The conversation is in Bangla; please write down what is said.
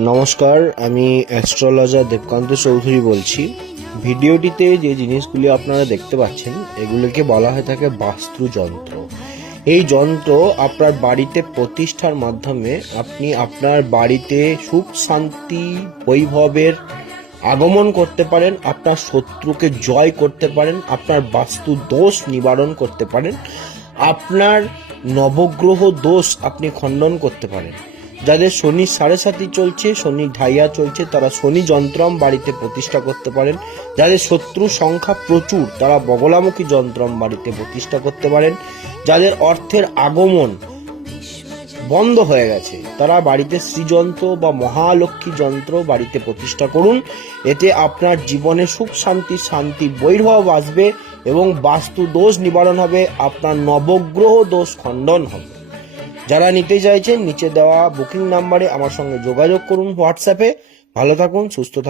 নমস্কার, আমি অ্যাস্ট্রোলজার দেবকান্ত চৌধুরী বলছি। ভিডিওটিতে যে জিনিসগুলি আপনারা দেখতে পাচ্ছেন এগুলোকে বলা হয়ে থাকে বাস্তু যন্ত্র। এই যন্ত্র আপনার বাড়িতে প্রতিষ্ঠার মাধ্যমে আপনি আপনার বাড়িতে সুখ শান্তি বৈভবের আগমন করতে পারেন, আপনার শত্রুকে জয় করতে পারেন, আপনার বাস্তু দোষ নিবারণ করতে পারেন, আপনার নবগ্রহ দোষ আপনি খণ্ডন করতে পারেন। যাদের শনি 7.5 চলছে, শনি ঢাইয়া চলছে, তারা শনি যন্ত্রম বাড়িতে প্রতিষ্ঠা করতে পারেন। যাদের শত্রু সংখ্যা প্রচুর তারা বগলামুখী যন্ত্রম বাড়িতে প্রতিষ্ঠা করতে পারেন। যাদের অর্থের আগমন বন্ধ হয়ে গেছে তারা বাড়িতে শ্রীযন্ত্র বা মহালক্ষ্মী যন্ত্র বাড়িতে প্রতিষ্ঠা করুন। এতে আপনার জীবনে সুখ শান্তি বৈভব আসবে এবং বাস্তু দোষ নিবারণ হবে, আপনার নবগ্রহ দোষ খণ্ডন হবে। যারা নিতে চাইছেন নিচে দেওয়া বুকিং নাম্বারে আমার সঙ্গে যোগাযোগ করুন হোয়াটসঅ্যাপে। ভালো থাকুন, সুস্থ থাকুন।